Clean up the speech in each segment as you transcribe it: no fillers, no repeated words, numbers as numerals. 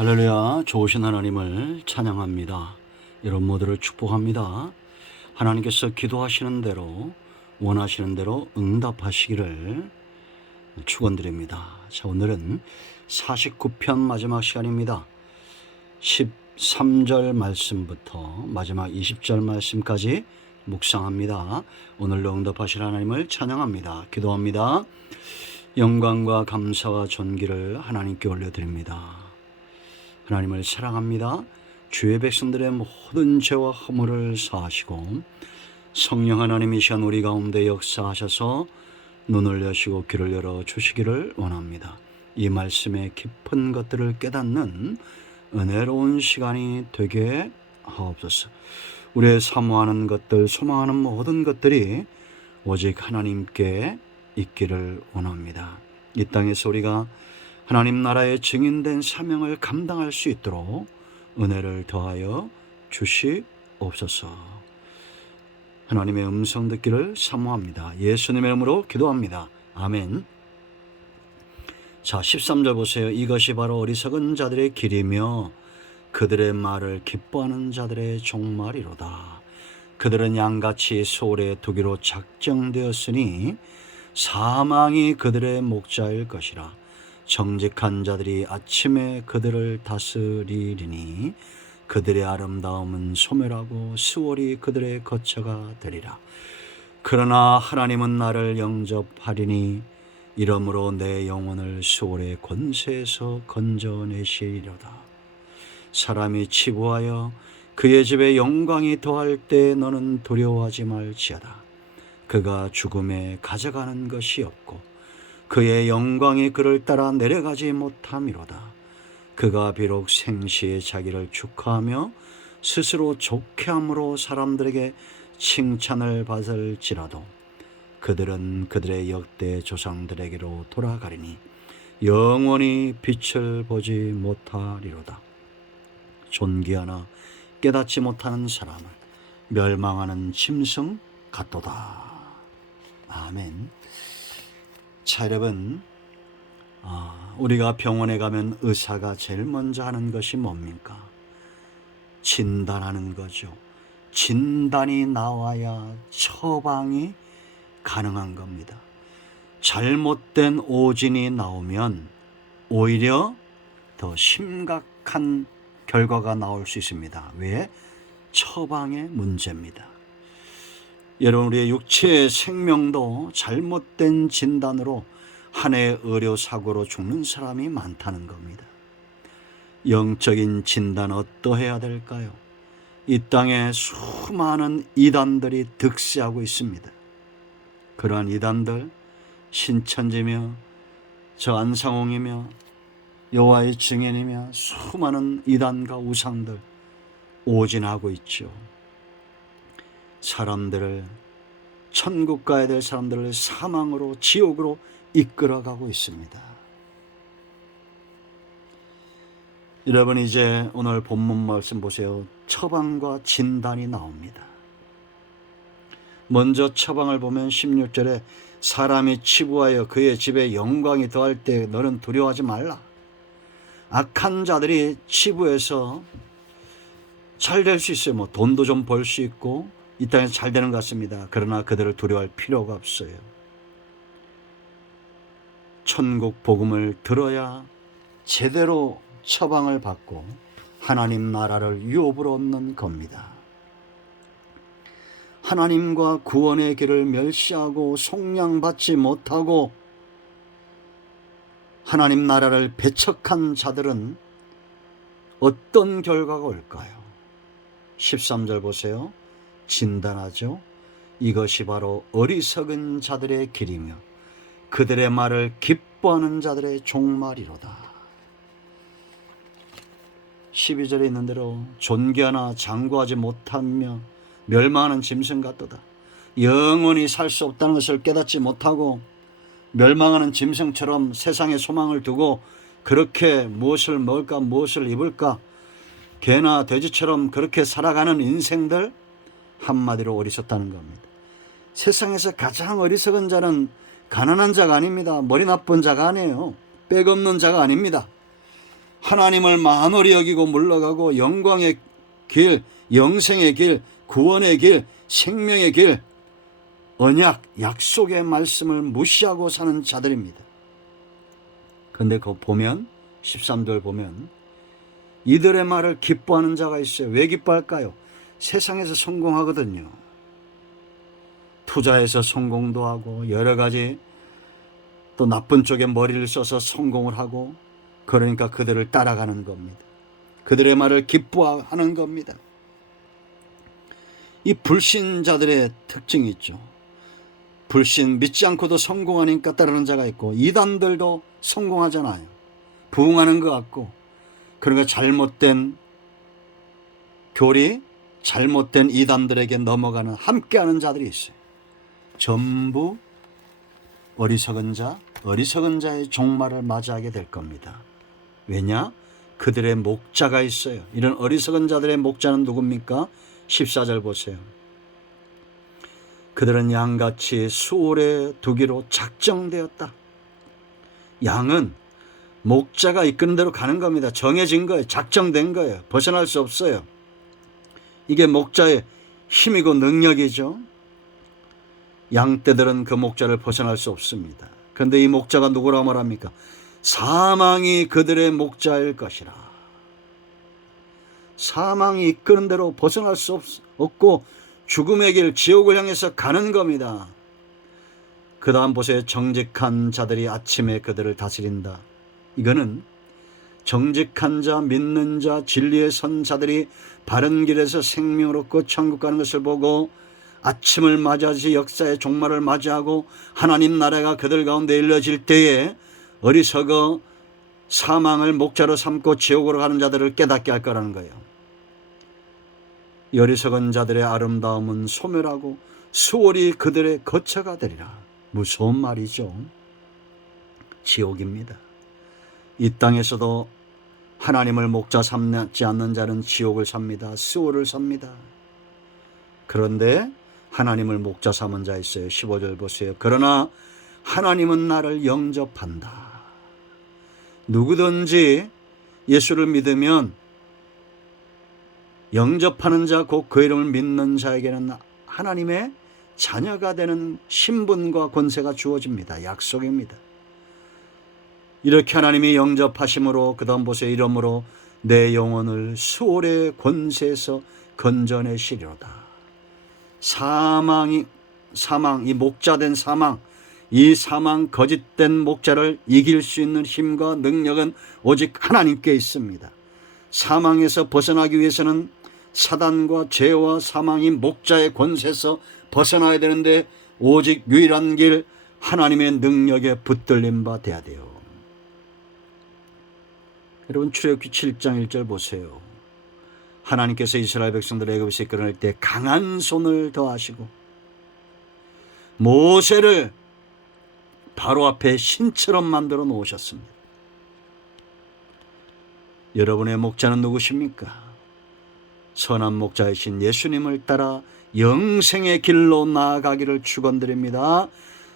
할렐루야, 좋으신 하나님을 찬양합니다. 여러분 모두를 축복합니다. 하나님께서 기도하시는 대로 원하시는 대로 응답하시기를 축원드립니다. 자, 오늘은 49편 마지막 시간입니다. 13절 말씀부터 마지막 20절 말씀까지 묵상합니다. 오늘도 응답하실 하나님을 찬양합니다. 기도합니다. 영광과 감사와 존귀를 하나님께 올려드립니다. 하나님을 사랑합니다. 주의 백성들의 모든 죄와 허물을 사하시고 성령 하나님 이 시간 우리 가운데 역사하셔서 눈을 여시고 귀를 열어 주시기를 원합니다. 이 말씀의 깊은 것들을 깨닫는 은혜로운 시간이 되게 하옵소서. 우리의 사모하는 것들, 소망하는 모든 것들이 오직 하나님께 있기를 원합니다. 이 땅에서 우리가 하나님 나라의 증인된 사명을 감당할 수 있도록 은혜를 더하여 주시옵소서. 하나님의 음성 듣기를 사모합니다. 예수님의 이름으로 기도합니다. 아멘. 자, 13절 보세요. 이것이 바로 어리석은 자들의 길이며 그들의 말을 기뻐하는 자들의 종말이로다. 그들은 양같이 소울에 두기로 작정되었으니 사망이 그들의 목자일 것이라. 정직한 자들이 아침에 그들을 다스리리니 그들의 아름다움은 소멸하고 수월이 그들의 거처가 되리라. 그러나 하나님은 나를 영접하리니 이러므로 내 영혼을 수월의 권세에서 건져내시리로다. 사람이 치부하여 그의 집에 영광이 더할 때 너는 두려워하지 말지어다. 그가 죽음에 가져가는 것이 없고 그의 영광이 그를 따라 내려가지 못함이로다. 그가 비록 생시에 자기를 축하하며 스스로 좋게함으로 사람들에게 칭찬을 받을지라도 그들은 그들의 역대 조상들에게로 돌아가리니 영원히 빛을 보지 못하리로다. 존귀하나 깨닫지 못하는 사람을 멸망하는 짐승 같도다. 아멘. 자, 여러분, 우리가 병원에 가면 의사가 제일 먼저 하는 것이 뭡니까? 진단하는 거죠. 진단이 나와야 처방이 가능한 겁니다. 잘못된 오진이 나오면 오히려 더 심각한 결과가 나올 수 있습니다. 왜? 처방의 문제입니다. 여러분, 우리의 육체의 생명도 잘못된 진단으로 한 해의 의료사고로 죽는 사람이 많다는 겁니다. 영적인 진단 어떠해야 될까요? 이 땅에 수많은 이단들이 득세하고 있습니다. 그러한 이단들, 신천지며 저 안상홍이며 여호와의 증인이며 수많은 이단과 우상들 오진하고 있죠. 사람들을, 천국 가야 될 사람들을 사망으로, 지옥으로 이끌어가고 있습니다. 여러분, 이제 오늘 본문 말씀 보세요. 처방과 진단이 나옵니다. 먼저 처방을 보면 16절에 사람이 치부하여 그의 집에 영광이 더할 때 너는 두려워하지 말라. 악한 자들이 치부해서 잘 될 수 있어요. 돈도 좀 벌 수 있고 이 땅에서 잘 되는 것 같습니다. 그러나 그들을 두려워할 필요가 없어요. 천국 복음을 들어야 제대로 처방을 받고 하나님 나라를 유업으로 얻는 겁니다. 하나님과 구원의 길을 멸시하고 속량받지 못하고 하나님 나라를 배척한 자들은 어떤 결과가 올까요? 13절 보세요. 진단하죠. 이것이 바로 어리석은 자들의 길이며 그들의 말을 기뻐하는 자들의 종말이로다. 12절에 있는 대로 존귀하나 장구하지 못하며 멸망하는 짐승 같도다. 영원히 살 수 없다는 것을 깨닫지 못하고 멸망하는 짐승처럼 세상에 소망을 두고 그렇게 무엇을 먹을까 무엇을 입을까 개나 돼지처럼 그렇게 살아가는 인생들, 한마디로 어리석다는 겁니다. 세상에서 가장 어리석은 자는 가난한 자가 아닙니다. 머리 나쁜 자가 아니에요. 빽 없는 자가 아닙니다. 하나님을 만홀히 여기고 물러가고 영광의 길, 영생의 길, 구원의 길, 생명의 길, 언약, 약속의 말씀을 무시하고 사는 자들입니다. 그런데 그거 보면 13절 보면 이들의 말을 기뻐하는 자가 있어요. 왜 기뻐할까요? 세상에서 성공하거든요. 투자해서 성공도 하고 여러 가지 또 나쁜 쪽에 머리를 써서 성공을 하고, 그러니까 그들을 따라가는 겁니다. 그들의 말을 기뻐하는 겁니다. 이 불신자들의 특징이 있죠. 불신, 믿지 않고도 성공하니까 따르는 자가 있고, 이단들도 성공하잖아요. 부흥하는 것 같고, 그러니까 잘못된 교리, 잘못된 이단들에게 넘어가는, 함께하는 자들이 있어요. 전부 어리석은 자의 종말을 맞이하게 될 겁니다. 왜냐? 그들의 목자가 있어요. 이런 어리석은 자들의 목자는 누굽니까? 14절 보세요. 그들은 양같이 수월에 두기로 작정되었다. 양은 목자가 이끄는 대로 가는 겁니다. 정해진 거예요. 작정된 거예요. 벗어날 수 없어요. 이게 목자의 힘이고 능력이죠. 양떼들은 그 목자를 벗어날 수 없습니다. 그런데 이 목자가 누구라고 말합니까? 사망이 그들의 목자일 것이라. 사망이 이끄는 대로 벗어날 수 없고 죽음의 길, 지옥을 향해서 가는 겁니다. 그 다음 보세요. 정직한 자들이 아침에 그들을 다스린다. 이거는 정직한 자, 믿는 자, 진리에 선 자들이 바른 길에서 생명을 얻고 천국 가는 것을 보고 아침을 맞이하지 역사의 종말을 맞이하고 하나님 나라가 그들 가운데 일러질 때에 어리석어 사망을 목자로 삼고 지옥으로 가는 자들을 깨닫게 할 거라는 거예요. 어리석은 자들의 아름다움은 소멸하고 수월이 그들의 거처가 되리라. 무서운 말이죠. 지옥입니다. 이 땅에서도 하나님을 목자 삼지 않는 자는 지옥을 삽니다. 수월을 삽니다. 그런데 하나님을 목자 삼은 자 있어요. 15절 보세요. 그러나 하나님은 나를 영접한다. 누구든지 예수를 믿으면 영접하는 자, 곧 그 이름을 믿는 자에게는 하나님의 자녀가 되는 신분과 권세가 주어집니다. 약속입니다. 이렇게 하나님이 영접하심으로, 그 다음 보세요. 이러므로 내 영혼을 수월의 권세에서 건져내시리로다. 사망, 이 목자된 사망, 이 사망 거짓된 목자를 이길 수 있는 힘과 능력은 오직 하나님께 있습니다. 사망에서 벗어나기 위해서는 사단과 죄와 사망이 목자의 권세에서 벗어나야 되는데 오직 유일한 길, 하나님의 능력에 붙들린 바 돼야 돼요. 여러분, 출애굽기 7장 1절 보세요. 하나님께서 이스라엘 백성들을 애굽에서 이끌어낼 때 강한 손을 더하시고 모세를 바로 앞에 신처럼 만들어 놓으셨습니다. 여러분의 목자는 누구십니까? 선한 목자이신 예수님을 따라 영생의 길로 나아가기를 축원드립니다.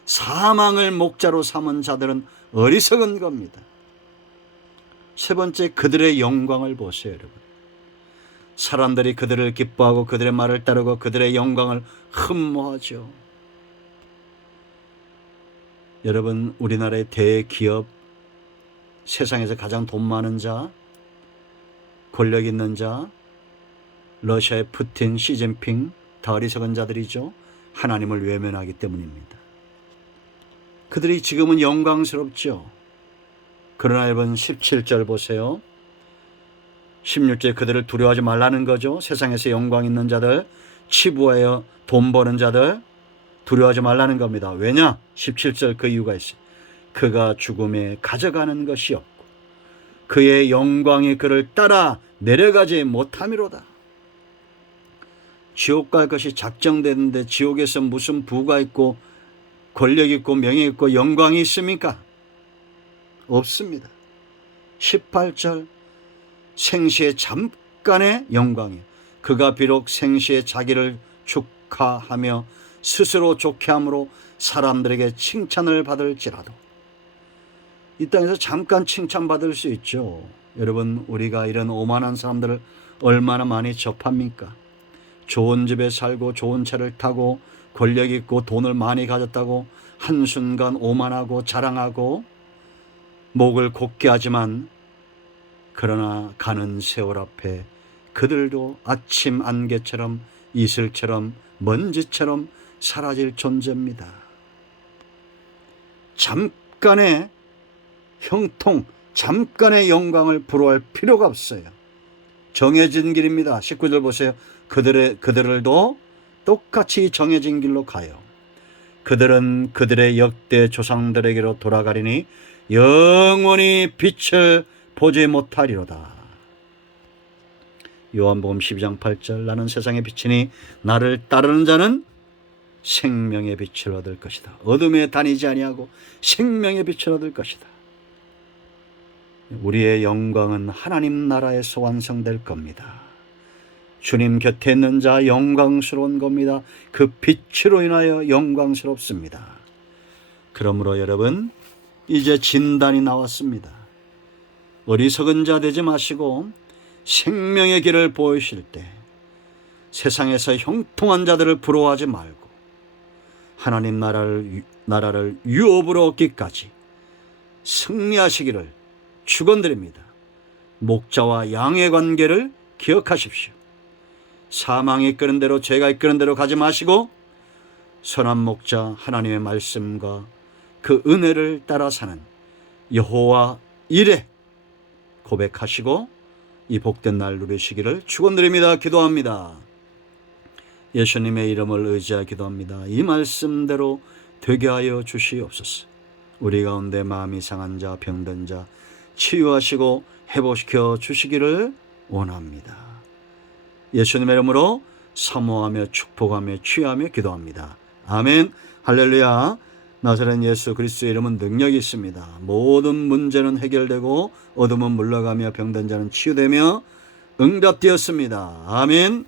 사망을 목자로 삼은 자들은 어리석은 겁니다. 세 번째, 그들의 영광을 보세요. 여러분, 사람들이 그들을 기뻐하고 그들의 말을 따르고 그들의 영광을 흠모하죠. 여러분, 우리나라의 대기업, 세상에서 가장 돈 많은 자, 권력 있는 자, 러시아의 푸틴, 시진핑, 다 어리석은 자들이죠. 하나님을 외면하기 때문입니다. 그들이 지금은 영광스럽죠. 그러나 여러분, 17절 보세요. 16절에 그들을 두려워하지 말라는 거죠. 세상에서 영광 있는 자들, 치부하여 돈 버는 자들 두려워하지 말라는 겁니다. 왜냐? 17절 그 이유가 있어요. 그가 죽음에 가져가는 것이 없고 그의 영광이 그를 따라 내려가지 못함이로다. 지옥 갈 것이 작정됐는데 지옥에서 무슨 부가 있고 권력 있고 명예 있고 영광이 있습니까? 없습니다. 18절, 생시의 잠깐의 영광이에요. 그가 비록 생시에 자기를 축하하며 스스로 좋게 함으로 사람들에게 칭찬을 받을지라도, 이 땅에서 잠깐 칭찬받을 수 있죠. 여러분, 우리가 이런 오만한 사람들을 얼마나 많이 접합니까? 좋은 집에 살고 좋은 차를 타고 권력 있고 돈을 많이 가졌다고 한순간 오만하고 자랑하고 목을 곧게 하지만, 그러나 가는 세월 앞에 그들도 아침 안개처럼 이슬처럼 먼지처럼 사라질 존재입니다. 잠깐의 형통, 잠깐의 영광을 부러워할 필요가 없어요. 정해진 길입니다. 19절 보세요. 그들도 똑같이 정해진 길로 가요. 그들은 그들의 역대 조상들에게로 돌아가리니 영원히 빛을 보지 못하리로다. 요한복음 12장 8절, 나는 세상의 빛이니 나를 따르는 자는 생명의 빛을 얻을 것이다. 어둠에 다니지 아니하고 생명의 빛을 얻을 것이다. 우리의 영광은 하나님 나라에서 완성될 겁니다. 주님 곁에 있는 자 영광스러운 겁니다. 그 빛으로 인하여 영광스럽습니다. 그러므로 여러분, 이제 진단이 나왔습니다. 어리석은 자 되지 마시고 생명의 길을 보이실 때 세상에서 형통한 자들을 부러워하지 말고 하나님 나라를 유업으로 얻기까지 승리하시기를 축원드립니다. 목자와 양의 관계를 기억하십시오. 사망이 이끄는 대로, 죄가 이끄는 대로 가지 마시고 선한 목자 하나님의 말씀과 그 은혜를 따라 사는 여호와 이레 고백하시고 이 복된 날 누리시기를 축원드립니다. 기도합니다. 예수님의 이름을 의지하여 기도합니다. 이 말씀대로 되게 하여 주시옵소서. 우리 가운데 마음이 상한 자, 병든 자 치유하시고 회복시켜 주시기를 원합니다. 예수님의 이름으로 사모하며 축복하며 취하며 기도합니다. 아멘. 할렐루야. 나사렛 예수 그리스도의 이름은 능력이 있습니다. 모든 문제는 해결되고 어둠은 물러가며 병든 자는 치유되며 응답되었습니다. 아멘.